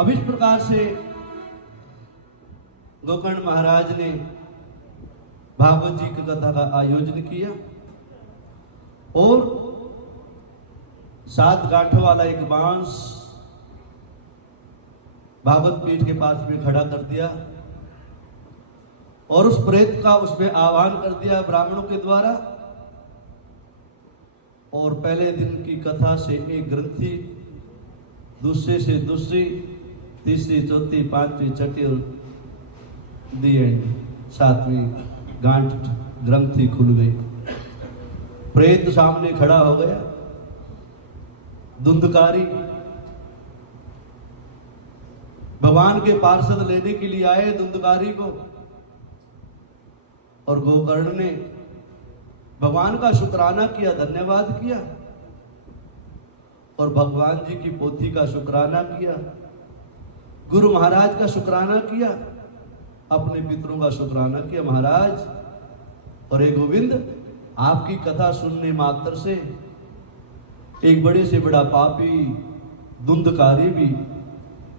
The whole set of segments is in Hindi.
अब इस प्रकार से गोकर्ण महाराज ने भागवत जी की कथा का आयोजन किया और 7 गांठों वाला एक बांस भागवत पीठ के पास में खड़ा कर दिया और उस प्रेत का उसमें आह्वान कर दिया ब्राह्मणों के द्वारा। और पहले दिन की कथा से एक ग्रंथि, दूसरे से दूसरी, तीसरी, चौथी, पांचवी, छठी और दी एंड 7वीं गांठ ग्रंथि खुल गई। प्रेत सामने खड़ा हो गया। धुंधकारी भगवान के पार्षद लेने के लिए आए धुंधकारी को, और गोकर्ण ने भगवान का शुक्राना किया, धन्यवाद किया, और भगवान जी की पोथी का शुक्राना किया, गुरु महाराज का शुक्राना किया, अपने पितरों का शुक्राना किया। महाराज और हे गोविंद, आपकी कथा सुनने मात्र से एक बड़े से बड़ा पापी धुंधकारी भी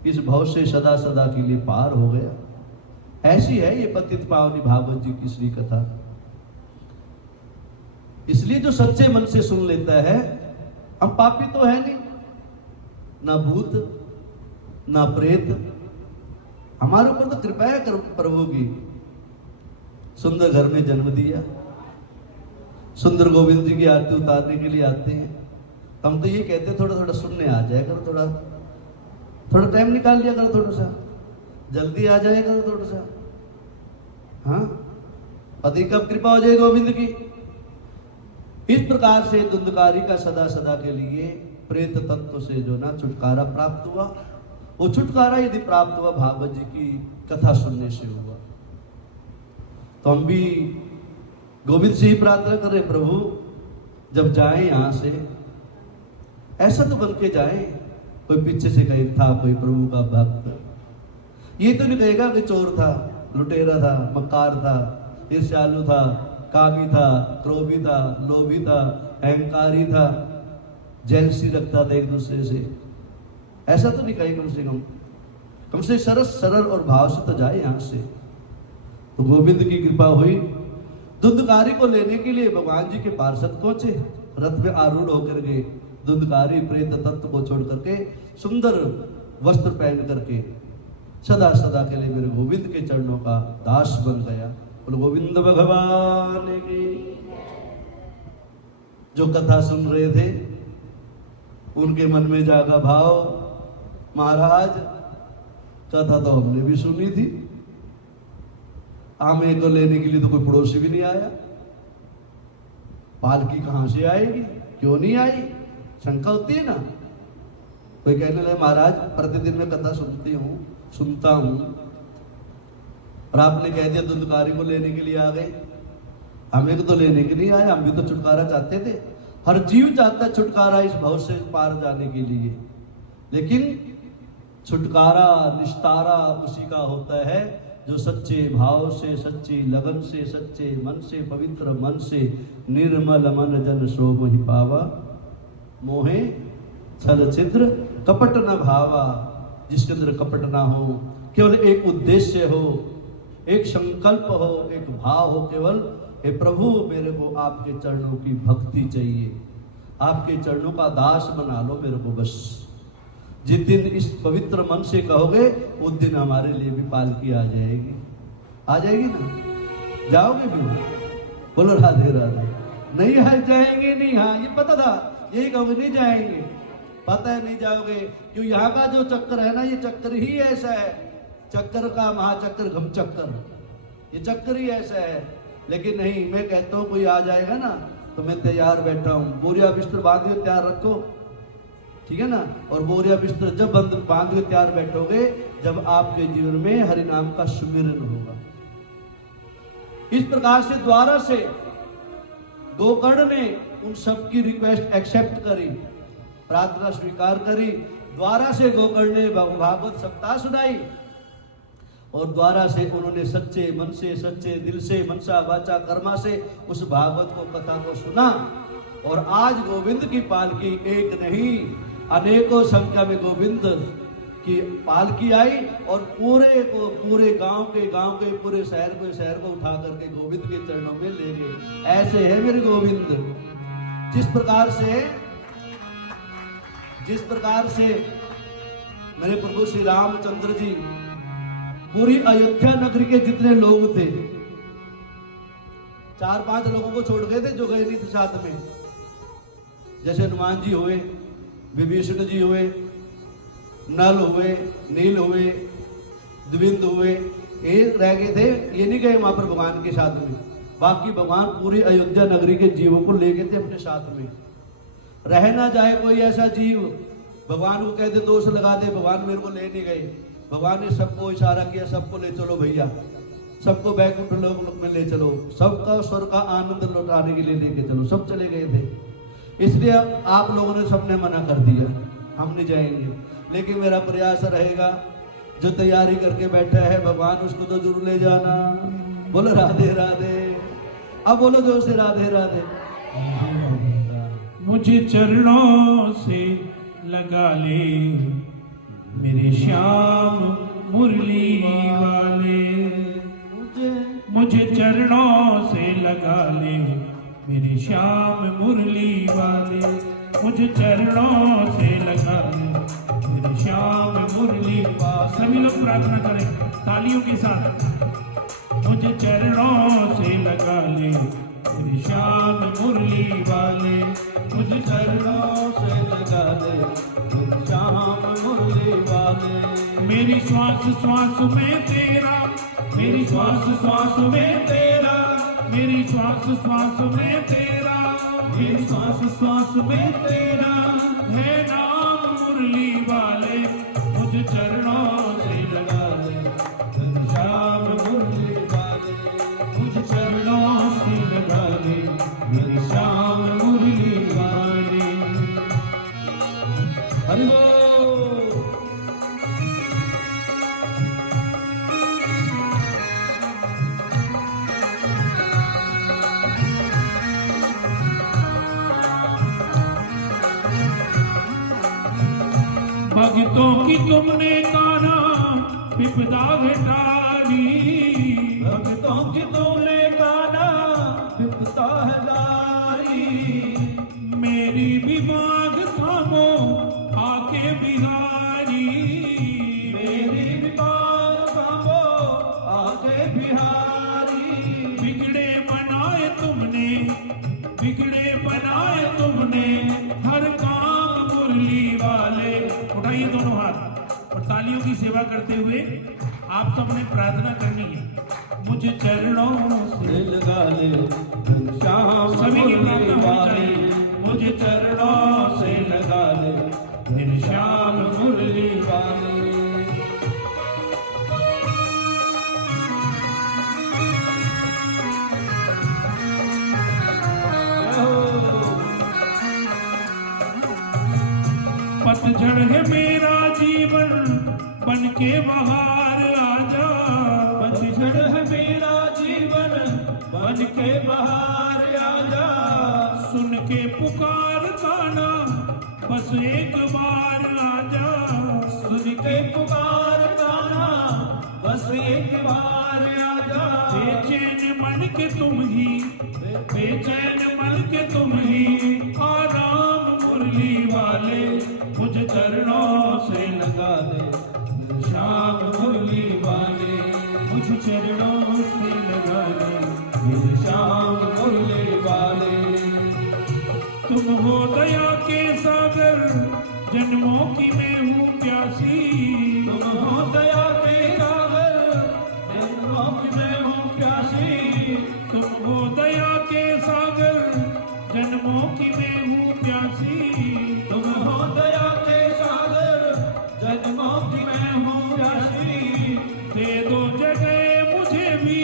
इस भव से सदा सदा के लिए पार हो गया। ऐसी है ये पतित पावनी भागवत जी की श्री कथा। इसलिए जो सच्चे मन से सुन लेता है, हम पापी तो है नहीं, ना भूत ना प्रेत, हमारे ऊपर तो कृपा है प्रभु की। सुंदर घर में जन्म दिया, सुंदर गोविंद जी की आरती उतारने के लिए आते हैं। हम तो ये कहते हैं थोड़ा थोड़ा सुनने आ जाए करो, थोड़ा थोड़ा टाइम निकाल लिया करो, थोड़ा सा जल्दी आ जाए करो, थोड़ा सा। हाँ, पति कब कृपा हो जाए गोविंद की। इस प्रकार से धुंधकारी का सदा सदा के लिए प्रेत तत्व से जो ना छुटकारा प्राप्त हुआ, वो छुटकारा यदि प्राप्त हुआ भागवत जी की कथा सुनने से हुआ। तो हम भी गोविंद से ही प्रार्थना कर रहे, प्रभु जब जाए यहां से ऐसा तो बन के जाए, कोई पीछे से कहे था कोई प्रभु का भक्त, ये तो नहीं कहेगा कि चोर था, लुटेरा था, मक्कार था, ईर्ष्यालु था, कामी था, क्रोधी था, लोभी था, अहंकारी था, जेलसी रखता था एक दूसरे से, ऐसा तो नहीं कहे। कम से सरस सरल और भाव से तो जाए यहां से। तो गोविंद की कृपा हुई, धुंधकारी को लेने के लिए भगवान जी के पार्षद पहुंचे, रथ में आरूढ़ होकर के धुंधकारी प्रेत तत्व को छोड़ करके सुंदर वस्त्र पहन करके सदा सदा के लिए मेरे गोविंद के चरणों का दास बन गया। बोलो गोविंद भगवान की। जो कथा सुन रहे थे उनके मन में जागा भाव, महाराज कथा तो हमने भी सुनी थी, हमें को लेने के लिए तो कोई पड़ोसी भी नहीं आया, पालकी कहां से आएगी, क्यों नहीं आई, शंका होती है ना। कोई कहने लगे महाराज प्रतिदिन मैं कथा सुनता हूं, और आपने कह दिया धुंधकारी को लेने के लिए आ गए, हमें को तो लेने के लिए आए, हम भी तो छुटकारा चाहते थे। हर जीव चाहता है छुटकारा इस भव से पार जाने के लिए, लेकिन छुटकारा निस्तारा उसी का होता है जो सच्चे भाव से, सच्ची लगन से, सच्चे मन से, पवित्र मन से, निर्मल मन जन शोभ ही पावा, मोहे छल छिद्र कपट न भावा। जिसके अंदर कपट ना हो, केवल एक उद्देश्य हो, एक संकल्प हो, एक भाव हो, केवल हे प्रभु मेरे को आपके चरणों की भक्ति चाहिए, आपके चरणों का दास बना लो मेरे को बस। जिस दिन इस पवित्र मन से कहोगे उस दिन हमारे लिए भी पालकी आ जाएगी, आ जाएगी ना, जाओगे भी, बोलो राधे राधे। नहीं है जाएंगे नहीं, हाँ ये पता था, यही कहोगे नहीं जाएंगे, पता है नहीं जाओगे, क्यों यहाँ का जो चक्कर है ना, ये चक्कर ही ऐसा है, चक्कर का महाचक्कर घम चक्कर, ये चक्कर ही ऐसा है। लेकिन नहीं, मैं कहता हूँ कोई आ जाएगा ना तो मैं तैयार बैठा हूँ, बोरिया बिस्तर बांध के तैयार रखो, ठीक है ना। और बोरिया बिस्तर जब बांध के तैयार बैठोगे जब आपके जीवन में हरि नाम का सुमिरन होगा। इस प्रकार से द्वारा से गोकर्ण ने उन सबकी रिक्वेस्ट एक्सेप्ट करी, प्रार्थना स्वीकार करी। द्वारा से गोकर्ण ने भागवत सप्ताह सुनाई और द्वारा से उन्होंने सच्चे मन से, सच्चे दिल से, मनसा वाचा कर्मा से उस भागवत को कथा को सुना। और आज गोविंद की पालकी एक नहीं अनेकों संख्या में गोविंद कि पालकी आई और पूरे गांव के पूरे शहर को उठा करके गोविंद के चरणों में ले गए। ऐसे है मेरे गोविंद। जिस प्रकार से मेरे प्रभु श्री रामचंद्र जी पूरी अयोध्या नगरी के जितने लोग थे, 4-5 लोगों को छोड़ गए थे जो गए नहीं थे साथ में, जैसे हनुमान जी हुए, विभीषण जी हुए, नल हुए, नील हुए, द्विंद हुए, ये रह गए थे, ये नहीं गए वहां पर भगवान के साथ में। बाकी भगवान पूरी अयोध्या नगरी के जीवों को ले गए थे अपने साथ में। रह ना जाए कोई ऐसा जीव, भगवान को कहते दोष लगा दे, भगवान मेरे को ले नहीं गए। भगवान ने सबको इशारा किया, सबको ले चलो भैया, सबको बैकुंठ लोक में ले चलो, सबका स्वर्ग का आनंद लौटाने के लिए लेके चलो। सब चले गए थे। इसलिए आप लोगों ने सबने मना कर दिया, हम नहीं जाएंगे। लेकिन मेरा प्रयास रहेगा, जो तैयारी करके बैठा है भगवान उसको तो जरूर ले जाना। बोलो राधे राधे। अब बोलो जोर से राधे राधे। मुझे चरणों से लगा ले मेरे श्याम मुरली वाले, मुझे चरणों से लगा ले मेरे श्याम मुरली वाले, मुझे चरणों से लगा ले मेरे श्याम मुरली वाले। सभी लोग प्रार्थना करें तालियों के साथ। मुझे चरणों से लगा ले मेरे श्याम मुरली वाले, मुझे चरणों से लगा ले मेरे श्याम मुरली वाले। मेरी श्वास श्वास में तेरा, मेरी श्वास श्वास में तेरा, मेरी श्वास श्वास में तेरा, मेरी श्वास श्वास में तेरा है नाम मुरली वाले। मुझे चरणों से लगा ले मेरे श्याम मुरली वाले, मुझे चरणों से लगा ले मेरे श्याम मुरली वाले। हरि बोल। भक्तों की तुमने काना विपदा घटारी, भक्तों की तुमने काना विपदा हटारी। मेरी भी बाग थामो आके बिहारी, मेरी भी बाग थामो आके बिहारी। बिगड़े बनाए तुमने, बिगड़े बनाए तुमने हर काम मुरली वाले। उठाइए दोनों हाथ और तालियों की सेवा करते हुए आप सबने प्रार्थना करनी है। मुझे चरणों से लगा ले श्याम, सभी की प्रार्थना होनी चाहिए। मुझे चरणों से लगा ले मेरे श्याम मुरली वाले। पतझड़ है मेरा जीवन बन के बहार आजा, पतझड़ है मेरा जीवन बन के बहार आजा। सुन के पुकार गाना बस एक बार आजा, सुन के पुकार गाना बस एक बार आजा। बेचैन मन के तुम ही, बेचैन मन के तुम ही आराम मुरली वाले। मुझे चरणों से लगा दे श्याम मुरली वाले, मुझे चरणों से लगा दे श्याम मुरली वाले। तुम हो दया के सागर, जन्मों की मैं हूँ प्यासी। तुम हो दया के सागर, जन्मों की मैं हूँ प्यासी। तुम हो दया के सागर, जन्मों की मैं हूँ प्यासी। तुम हो दया के सागर, जन्मों की मैं हूँ प्यासी। दे दो जगह मुझे भी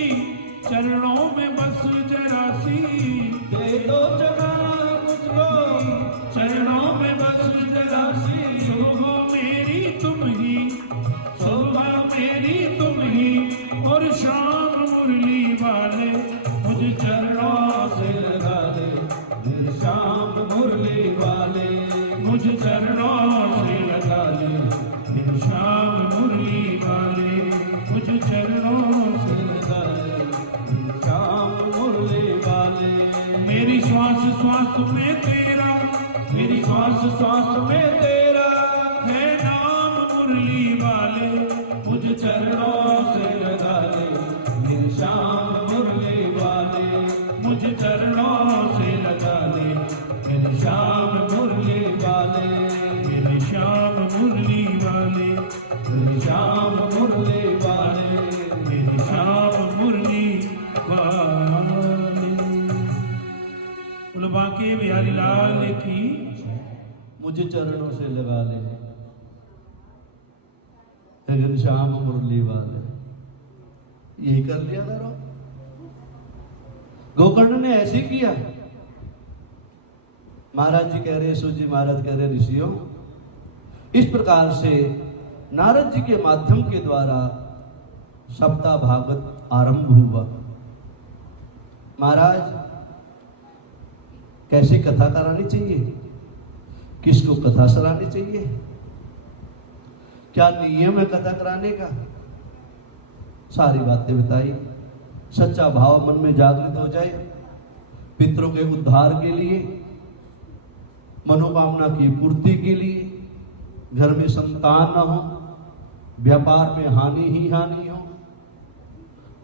चरणों में बस जरा सी, दे दो जगह मुझको चरणों में बस जरा सी। सुबह मेरी तुम ही, सुबह मेरी तुम ही और शाम मुरली वाले। मुझे चरणों से लगा दे मेरे श्याम मुरली वाले, मुझे चरणों से लगा दे मेरे श्याम सांस में तेरा, मेरी सांस सांस में तेरा है नाम मुरली वाले, मुझ चरणों से लगा ले मेरी श्याम मुरली वाले, मुझ चरणों से लगा ले मेरे श्याम मुरली वाले, मेरे श्याम मुरली वाले, मेरे श्याम मुरली वाले, मेरे श्याम मुरली वाले। बोलो बांके बिहारी लाल की। मुझे चरणों से लगा ले घनश्याम मुरली वाले, यही कर लिया करो। गोकर्ण ने ऐसे किया। महाराज जी कह रहे, सूजी महाराज कह रहे, ऋषियों इस प्रकार से नारद जी के माध्यम के द्वारा सप्ताह भागवत आरंभ हुआ। महाराज कैसी कथा करानी चाहिए, किसको कथा सुनानी चाहिए, क्या नियम है कथा कराने का, सारी बातें बताई। सच्चा भाव मन में जागृत हो जाए, पितरों के उद्धार के लिए, मनोकामना की पूर्ति के लिए, घर में संतान न हो, व्यापार में हानि ही हानि हो,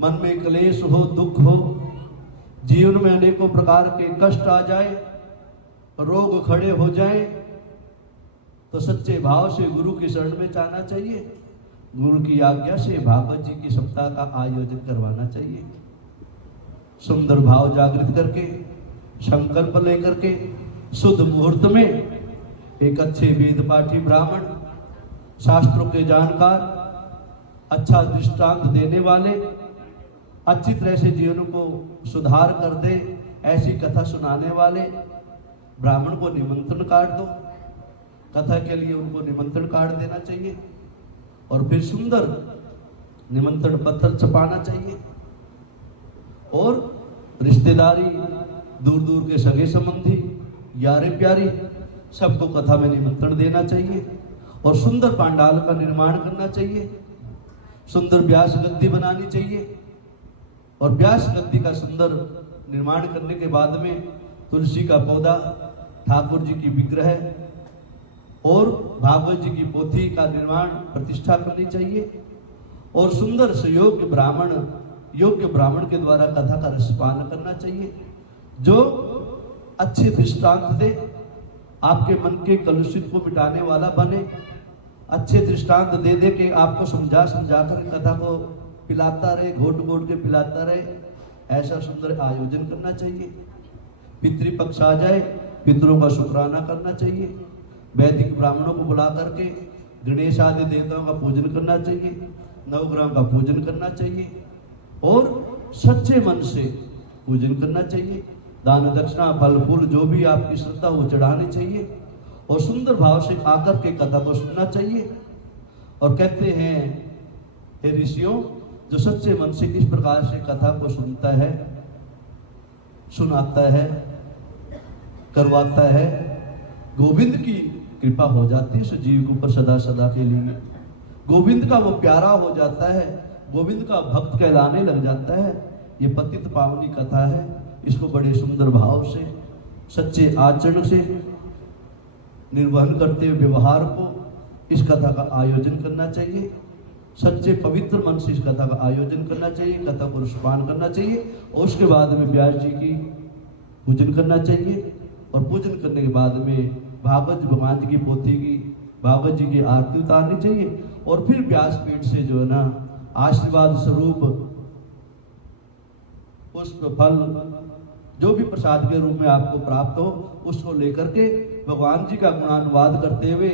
मन में क्लेश हो, दुख हो, जीवन में अनेकों प्रकार के कष्ट आ जाए, रोग खड़े हो जाए, तो सच्चे भाव से गुरु की शरण में जाना चाहिए। गुरु की आज्ञा से भागवत जी की सप्ताह का आयोजन करवाना चाहिए। सुंदर भाव जागृत करके, संकल्प लेकर के, शुद्ध मुहूर्त में एक अच्छे वेद पाठी ब्राह्मण, शास्त्रों के जानकार, अच्छा दृष्टांत देने वाले, अच्छी तरह से जीवन को सुधार कर दे ऐसी कथा सुनाने वाले ब्राह्मण को निमंत्रण कार्ड दो। कथा के लिए उनको निमंत्रण कार्ड देना चाहिए और फिर सुंदर निमंत्रण पत्र छपाना चाहिए। और रिश्तेदारी, दूर दूर के सगे संबंधी, यारे प्यारी, सबको कथा में निमंत्रण देना चाहिए और सुंदर पांडाल का निर्माण करना चाहिए। सुंदर व्यास गद्दी बनानी चाहिए और व्यास गद्दी का सुंदर निर्माण करने के बाद में तुलसी का पौधा, ठाकुर जी की विग्रह और भागवत जी की पोथी का निर्माण प्रतिष्ठा करनी चाहिए और सुंदर से योग्य ब्राह्मण के द्वारा कथा का रसपान करना चाहिए, जो अच्छे दृष्टांत दे, आपके मन के कलुषित को मिटाने वाला बने, अच्छे दृष्टांत दे दे के आपको समझा कर कथा को पिलाता रहे, घोट घोट के पिलाता रहे, ऐसा सुंदर आयोजन करना चाहिए। पितृपक्ष आ जाए, पितरों का शुक्राना करना चाहिए, वैदिक ब्राह्मणों को बुला करके गणेश आदि देवताओं का पूजन करना चाहिए, नवग्रह का पूजन करना चाहिए और सच्चे मन से पूजन करना चाहिए। दान दक्षिणा फल फूल जो भी आपकी श्रद्धा वो चढ़ानी चाहिए और सुंदर भाव से आकर के कथा को सुनना चाहिए। और कहते हैं, हे ऋषियों, जो सच्चे मन से इस प्रकार से कथा को सुनता है, सुनाता है, करवाता है, गोविंद की कृपा हो जाती है उस जीव के ऊपर सदा सदा के लिए। गोविंद का वो प्यारा हो जाता है, गोविंद का भक्त कहलाने लग जाता है। ये पतित पावनी कथा है, इसको बड़े सुंदर भाव से, सच्चे आचरण से निर्वहन करते हुए व्यवहार को इस कथा का आयोजन करना चाहिए। सच्चे पवित्र मन से इस कथा का आयोजन करना चाहिए, कथा को रसपान करना चाहिए और उसके बाद में व्यास जी की पूजन करना चाहिए और पूजन करने के बाद में भागवत भगवान जी की पोथी की, भागवत जी की आरती उतारनी चाहिए और फिर व्यासपीठ से जो है ना आशीर्वाद स्वरूप पुष्प फल जो भी प्रसाद के रूप में आपको प्राप्त हो उसको लेकर के भगवान जी का गुणानुवाद करते हुए,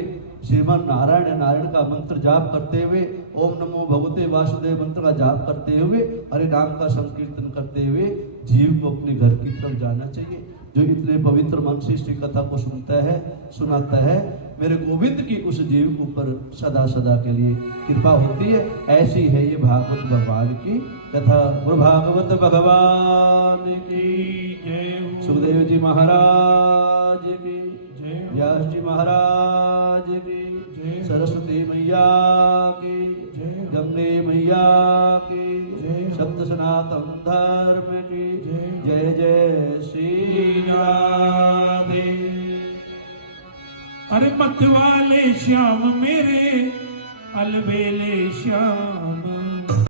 श्रीमन नारायण नारायण का मंत्र जाप करते हुए, ओम नमो भगवते वासुदेव मंत्र का जाप करते हुए, हरे नाम का संकीर्तन करते हुए जीव को अपने घर की तरफ जाना चाहिए। जो इतने पवित्र मन से इस कथा को सुनता है, सुनाता है, मेरे गोविंद की उस जीव के ऊपर सदा सदा के लिए कृपा होती है। ऐसी है ये भागवत भगवान की कथा। वो भागवत भगवान की जय। सुखदेव जी महाराज की जय, व्यास जी महाराज की जय, सरस्वती मैया की जय, गंगे मैया की जय, सत्य सनातन धर्म की जय। जय जय श्री राम। मतवाले श्याम मेरे अलबेले श्याम